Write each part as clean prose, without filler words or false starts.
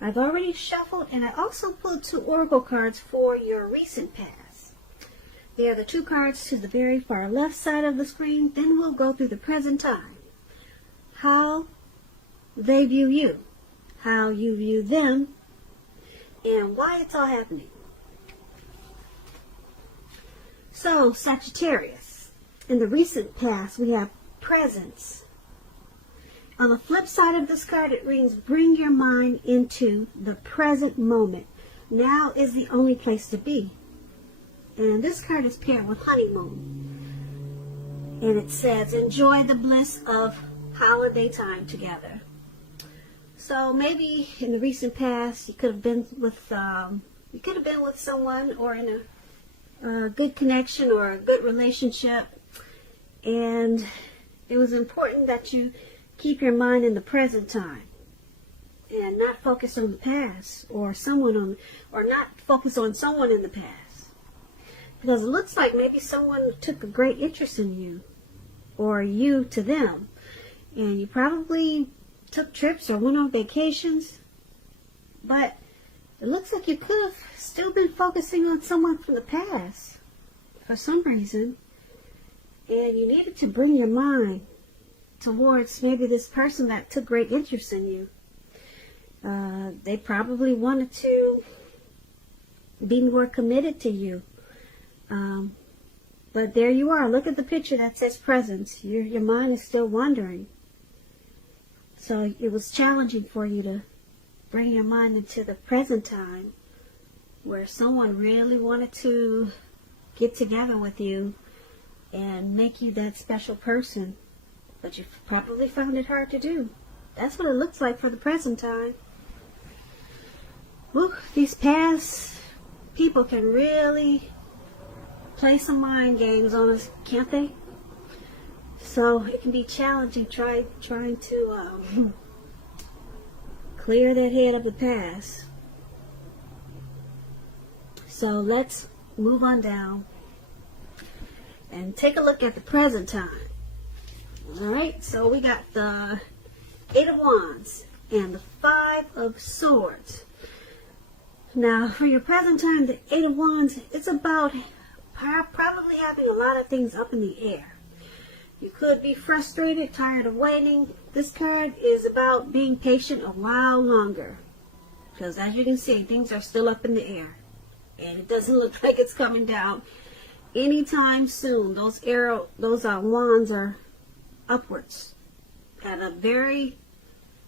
I've already shuffled, and I also pulled 2 oracle cards for your recent past. They are the 2 cards to the very far left side of the screen. Then we'll go through the present time. How they view you, how you view them, and why it's all happening. So, Sagittarius, in the recent past, we have presence. On the flip side of this card, it reads, bring your mind into the present moment. Now is the only place to be. And this card is paired with honeymoon. And it says, enjoy the bliss of holiday time together. So maybe in the recent past, you could have been with someone, or in a good connection or a good relationship. And it was important that you keep your mind in the present time and not focus on the past or not focus on someone in the past, because it looks like maybe someone took a great interest in you or you to them, and you probably took trips or went on vacations, but it looks like you could have still been focusing on someone from the past for some reason, and you needed to bring your mind towards maybe this person that took great interest in you. They probably wanted to be more committed to you. But there you are. Look at the picture that says presence. Your mind is still wandering. So it was challenging for you to bring your mind into the present time, where someone really wanted to get together with you and make you that special person. But you probably found it hard to do. That's what it looks like for the present time. Whew, these past people can really play some mind games on us, can't they? So it can be challenging trying to clear that head of the past. So let's move on down and take a look at the present time. Alright, so we got the 8 of Wands and the 5 of Swords. Now, for your present time, the 8 of Wands, it's about probably having a lot of things up in the air. You could be frustrated, tired of waiting. This card is about being patient a while longer, because as you can see, things are still up in the air, and it doesn't look like it's coming down anytime soon. Those wands are upwards at a very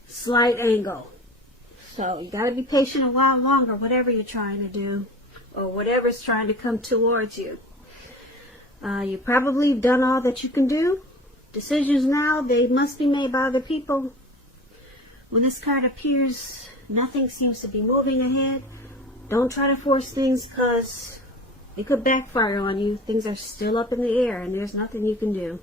slight angle. So you got to be patient a while longer, whatever you're trying to do or whatever's trying to come towards you. You probably have done all that you can do. Decisions now, they must be made by other people. When this card appears, nothing seems to be moving ahead. Don't try to force things, because it could backfire on you. Things are still up in the air and there's nothing you can do.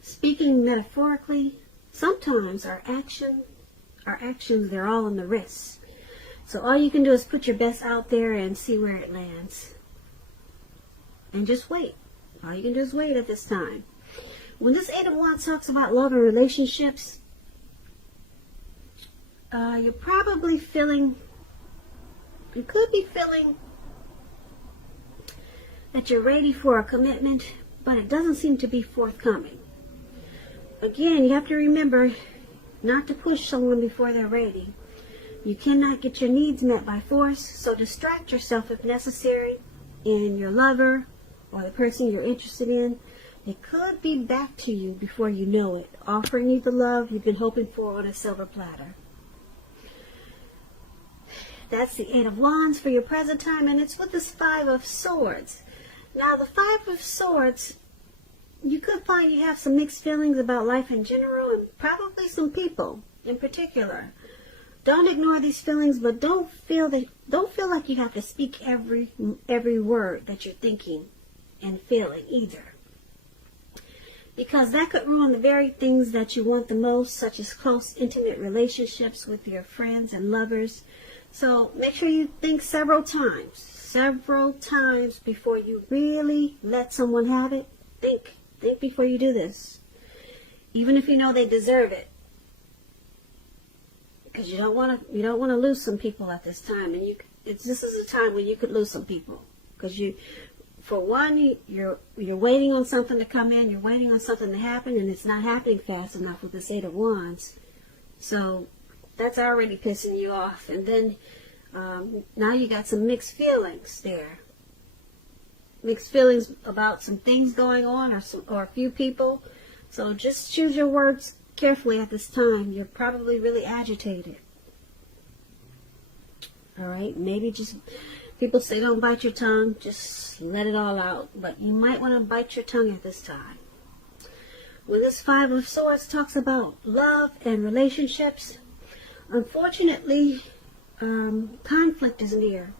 Speaking metaphorically, sometimes our actions, they're all in the wrists. So all you can do is put your best out there and see where it lands. And just wait. All you can do is wait at this time. When this 8 of Wands talks about love and relationships, you're probably feeling, you could be feeling that you're ready for a commitment, but it doesn't seem to be forthcoming. Again, you have to remember not to push someone before they're ready. You cannot get your needs met by force, so distract yourself if necessary, and your lover or the person you're interested in, it could be back to you before you know it, offering you the love you've been hoping for on a silver platter. That's the 8 of Wands for your present time, and it's with this 5 of Swords. Now, the 5 of Swords, you could find you have some mixed feelings about life in general, and probably some people in particular. Don't ignore these feelings, but don't feel like you have to speak every word that you're thinking and feeling either, because that could ruin the very things that you want the most, such as close, intimate relationships with your friends and lovers. So make sure you think several times before you really let someone have it. Think before you do this, even if you know they deserve it. because you don't want to lose some people at this time, and this is a time when you could lose some people, because for one, you're waiting on something to come in, you're waiting on something to happen, and it's not happening fast enough with this Eight of Wands. So that's already pissing you off, and then now you got some mixed feelings there. Mixed feelings about some things going on, or a few people. So just choose your words carefully at this time. You're probably really agitated. All right, maybe just, people say don't bite your tongue, just let it all out. But you might want to bite your tongue at this time. When this Five of Swords talks about love and relationships, unfortunately, conflict is near.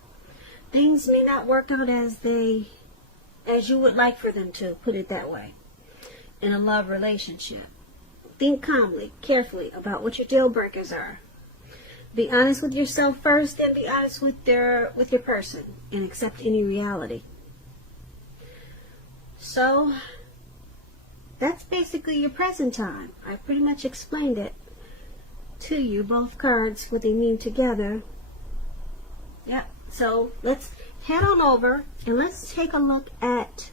Things may not work out as you would like for them to, put it that way, in a love relationship. Think calmly, carefully about what your deal breakers are. Be honest with yourself first, then be honest with your person, and accept any reality. So that's basically your present time. I pretty much explained it to you, both cards, what they mean together. Yep. So let's head on over and let's take a look at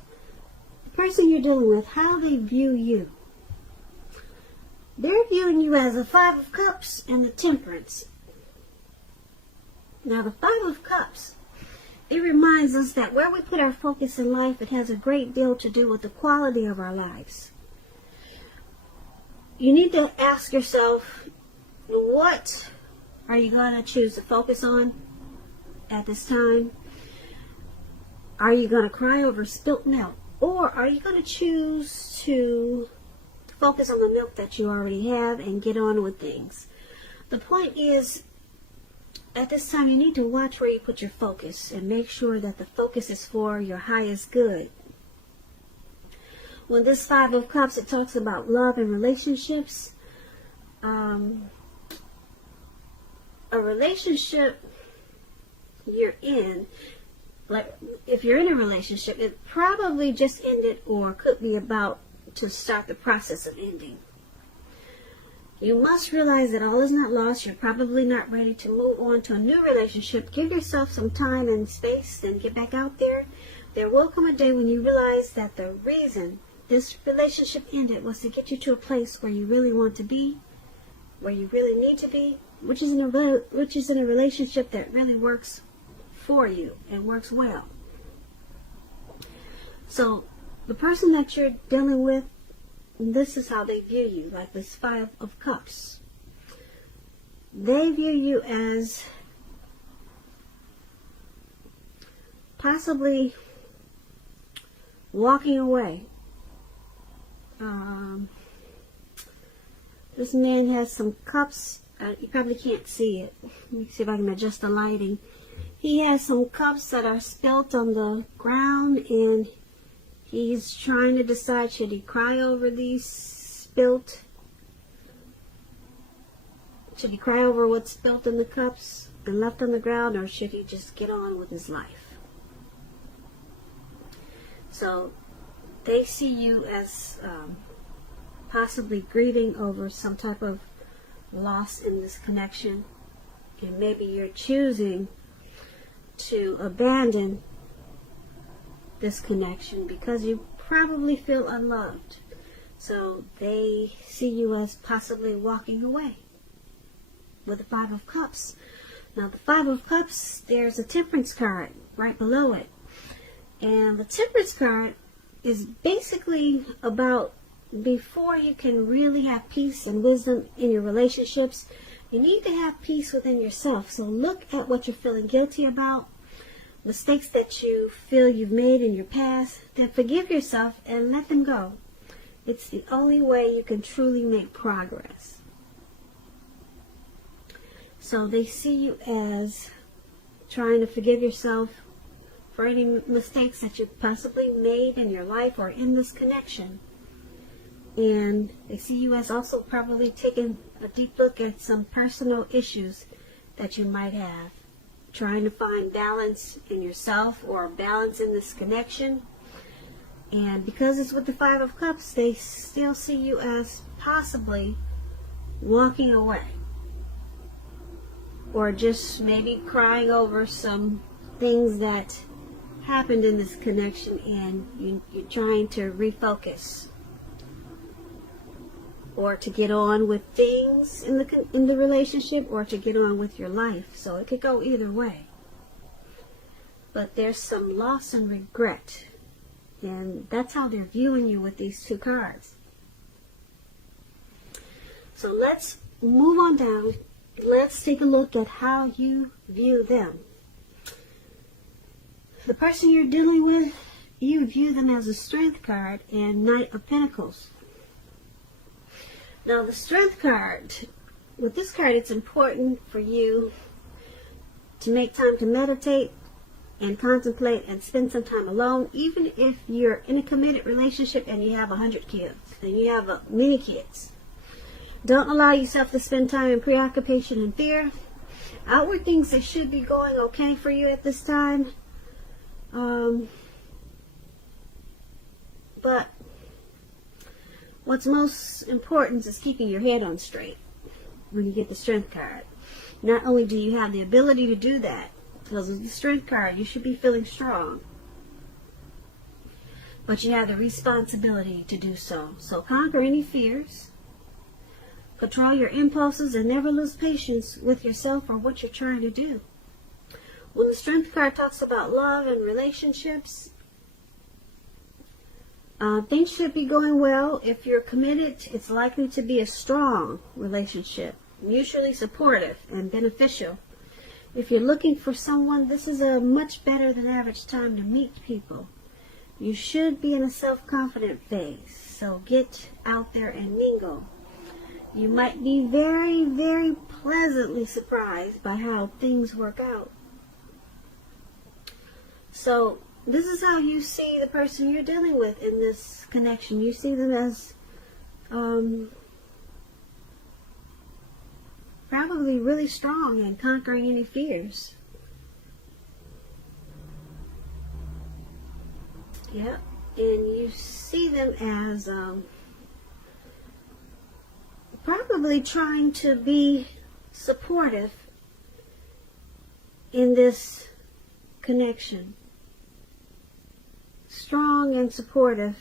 the person you're dealing with, how they view you. They're viewing you as a Five of Cups and the Temperance. Now the Five of Cups, it reminds us that where we put our focus in life, it has a great deal to do with the quality of our lives. You need to ask yourself, what are you going to choose to focus on at this time? Are you going to cry over spilt milk? Or are you going to choose to focus on the milk that you already have and get on with things? The point is, at this time, you need to watch where you put your focus and make sure that the focus is for your highest good. When this Five of Cups, it talks about love and relationships. A relationship you're in, like if you're in a relationship, it probably just ended or could be about to start the process of ending. You must realize that all is not lost. You're probably not ready to move on to a new relationship. Give yourself some time and space, then get back out there. There will come a day when you realize that the reason this relationship ended was to get you to a place where you really want to be, where you really need to be, which is in a relationship that really works for you and works well. So the person that you're dealing with, this is how they view you, like this Five of Cups. They view you as possibly walking away. This man has some cups. You probably can't see it. Let me see if I can adjust the lighting. He has some cups that are spilt on the ground, and he's trying to decide, should he cry over these spilt? Should he cry over what's spilt in the cups and left on the ground, or should he just get on with his life? So they see you as possibly grieving over some type of loss in this connection, and maybe you're choosing to abandon this connection because you probably feel unloved. So they see you as possibly walking away with the Five of Cups. Now the Five of Cups, there's a Temperance card right below it, and the Temperance card is basically about, before you can really have peace and wisdom in your relationships, you need to have peace within yourself. So look at what you're feeling guilty about, mistakes that you feel you've made in your past, then forgive yourself and let them go. It's the only way you can truly make progress. So they see you as trying to forgive yourself for any mistakes that you possibly made in your life or in this connection. And they see you as also probably taking a deep look at some personal issues that you might have, trying to find balance in yourself or balance in this connection. And because it's with the Five of Cups, they still see you as possibly walking away. or just maybe crying over some things that happened in this connection, and you're trying to refocus or to get on with things in the relationship, or to get on with your life. So it could go either way. But there's some loss and regret, and that's how they're viewing you with these two cards. So let's move on down. Let's take a look at how you view them. The person you're dealing with, you view them as a Strength card and Knight of Pentacles. Now the Strength card, with this card, it's important for you to make time to meditate and contemplate and spend some time alone, even if you're in a committed relationship and you have 100 kids and you have many kids. Don't allow yourself to spend time in preoccupation and fear. Outward things that should be going okay for you at this time. But what's most important is keeping your head on straight when you get the Strength card. Not only do you have the ability to do that, because of the Strength card, you should be feeling strong, but you have the responsibility to do so. So conquer any fears, control your impulses, and never lose patience with yourself or what you're trying to do. When the Strength card talks about love and relationships, things should be going well. If you're committed, it's likely to be a strong relationship, mutually supportive and beneficial. If you're looking for someone, this is a much better than average time to meet people. You should be in a self-confident phase, so get out there and mingle. You might be very, very pleasantly surprised by how things work out. So this is how you see the person you're dealing with in this connection. You see them as probably really strong and conquering any fears. Yeah, and you see them as probably trying to be supportive in this connection. Strong and supportive,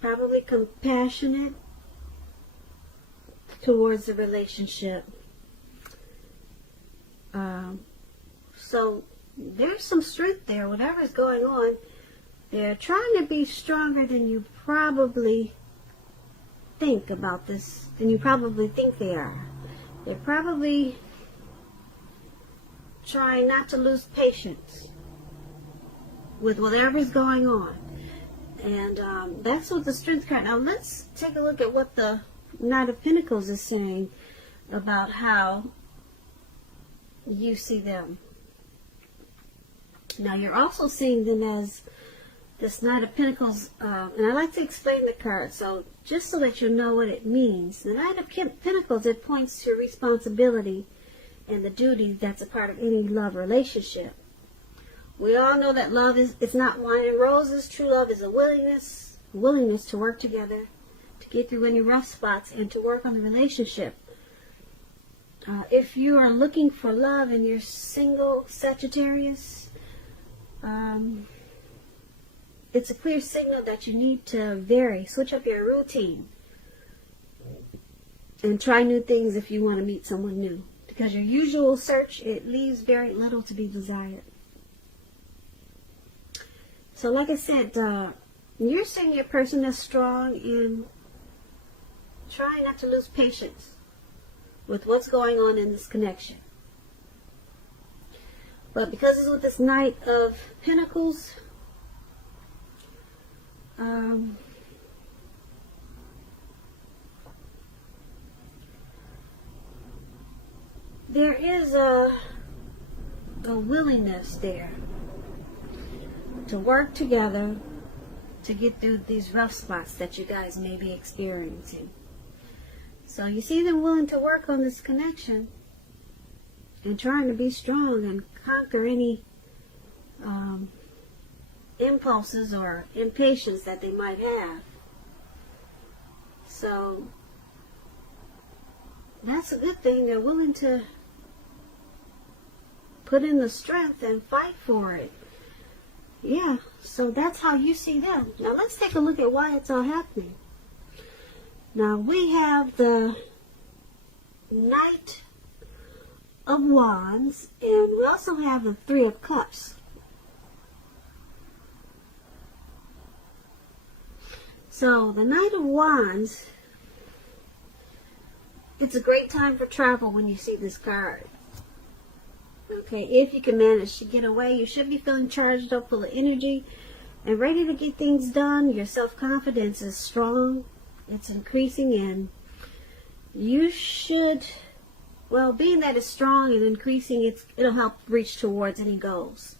probably compassionate towards the relationship. So there's some strength there, whatever's going on. They're trying to be stronger than you probably think about this, than you probably think they are. They're probably trying not to lose patience with whatever's going on. And that's what the Strength card. Now let's take a look at what the Knight of Pentacles is saying about how you see them. Now you're also seeing them as this Knight of Pentacles, and I like to explain the card, so just so that you know what it means. The Knight of Pentacles, it points to responsibility and the duty that's a part of any love relationship. We all know that love it's not wine and roses. True love is a willingness to work together, to get through any rough spots, and to work on the relationship. If you are looking for love and you're single, Sagittarius, it's a clear signal that you need to switch up your routine and try new things if you want to meet someone new. Because your usual search, it leaves very little to be desired. So like I said, you're seeing your person as strong and trying not to lose patience with what's going on in this connection. But because it's with this Knight of Pentacles, there is a willingness there to work together to get through these rough spots that you guys may be experiencing. So you see them willing to work on this connection and trying to be strong and conquer any impulses or impatience that they might have. So that's a good thing. They're willing to put in the strength and fight for it. Yeah, so that's how you see them. Now let's take a look at why it's all happening. Now we have the Knight of Wands, and we also have the Three of Cups. So the Knight of Wands, it's a great time for travel when you see this card. Okay, if you can manage to get away, you should be feeling charged up, full of energy, and ready to get things done. Your self-confidence is strong. It's increasing, and you should, well, being that it's strong and increasing, it'll help reach towards any goals.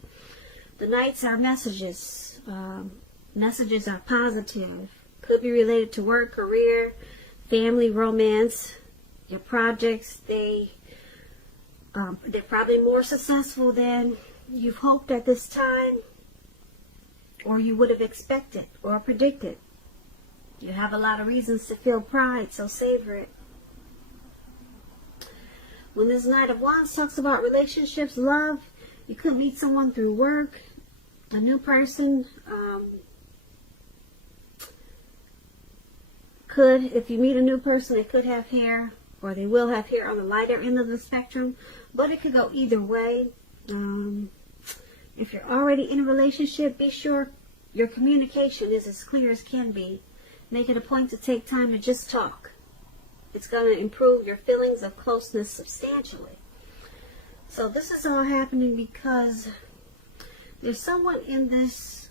The Knights are messages. Messages are positive. Could be related to work, career, family, romance, your projects. They're probably more successful than you've hoped at this time, or you would have expected or predicted. You have a lot of reasons to feel pride, so savor it. When this Knight of Wands talks about relationships, love, you could meet someone through work, a new person. If you meet a new person, they could have hair, or they will have hair on the lighter end of the spectrum, but it could go either way. If you're already in a relationship, be sure your communication is as clear as can be. Make it a point to take time to just talk. It's going to improve your feelings of closeness substantially. So this is all happening because there's someone in this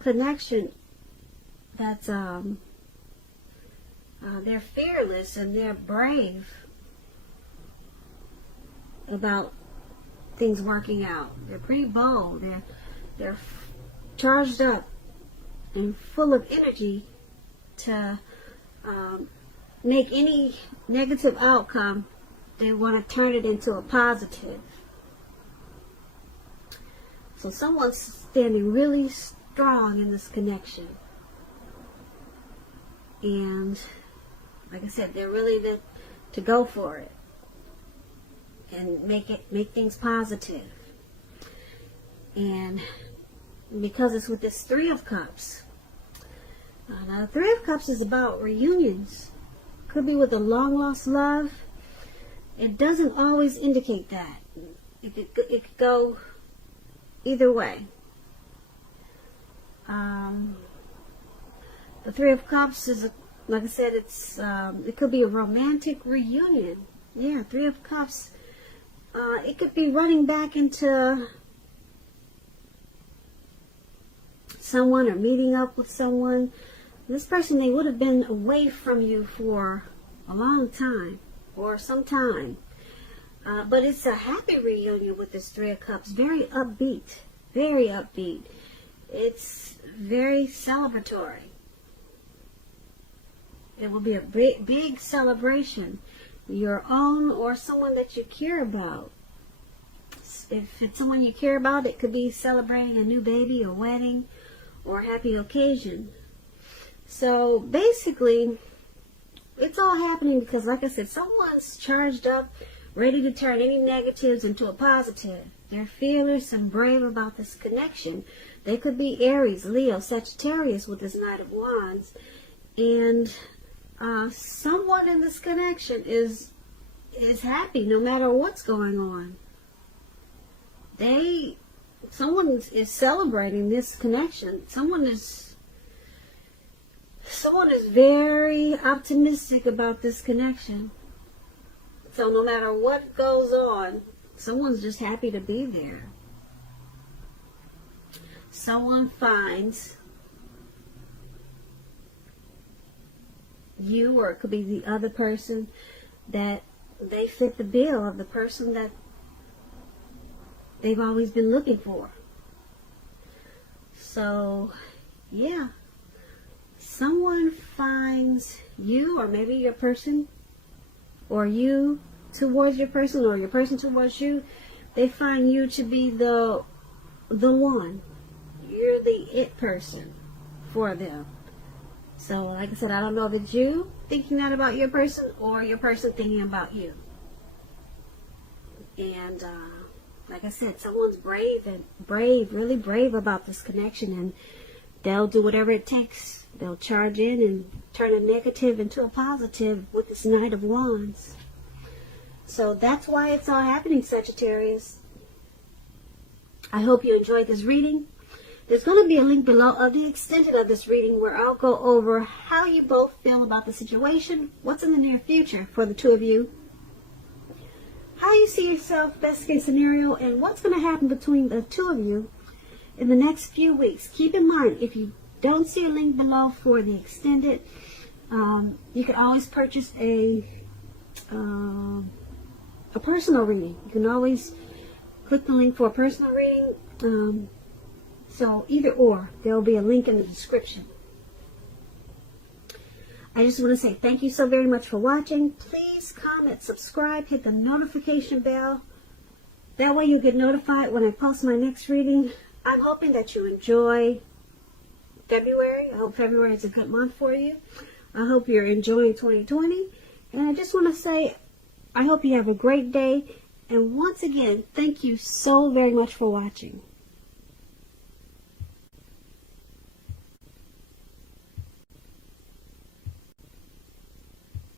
connection that's they're fearless and they're brave about things working out. They're pretty bold. They're charged up and full of energy to make any negative outcome. They want to turn it into a positive. So someone's standing really strong in this connection. And like I said, they're really to go for it and make things positive. And because it's with this Three of Cups. Now the Three of Cups is about reunions. Could be with a long lost love. It doesn't always indicate that. It could go either way. The Three of Cups is, like I said, it could be a romantic reunion. Yeah, Three of Cups. It could be running back into someone or meeting up with someone. This person, they would have been away from you for a long time or some time. But it's a happy reunion with this Three of Cups. Very upbeat. Very upbeat. It's very celebratory. It will be a big celebration. Your own or someone that you care about. If it's someone you care about, it could be celebrating a new baby, a wedding, or a happy occasion. So basically, it's all happening because, like I said, someone's charged up, ready to turn any negatives into a positive. They're fearless and brave about this connection. They could be Aries, Leo, Sagittarius with this Knight of Wands. And someone in this connection is happy no matter what's going on. Someone is celebrating this connection. Someone is very optimistic about this connection. So no matter what goes on, someone's just happy to be there. Someone finds you, or it could be the other person, that they fit the bill of the person that they've always been looking for. So, yeah. Someone finds you, or maybe your person, or you towards your person, or your person towards you. They find you to be the one. You're the it person for them. So, like I said, I don't know if it's you thinking that about your person or your person thinking about you. And like I said, someone's really brave about this connection, and they'll do whatever it takes. They'll charge in and turn a negative into a positive with this Knight of Wands. So that's why it's all happening, Sagittarius. I hope you enjoyed this reading. There's going to be a link below of the extension of this reading where I'll go over how you both feel about the situation, what's in the near future for the two of you, how you see yourself, best case scenario, and what's going to happen between the two of you in the next few weeks. Keep in mind, if you don't see a link below for the extended, you can always purchase a personal reading. You can always click the link for a personal reading. So either or, there will be a link in the description. I just want to say thank you so very much for watching. Please comment, subscribe, hit the notification bell. That way you'll get notified when I post my next reading. I'm hoping that you enjoy February. I hope February is a good month for you. I hope you're enjoying 2020. And I just want to say, I hope you have a great day. And once again, thank you so very much for watching.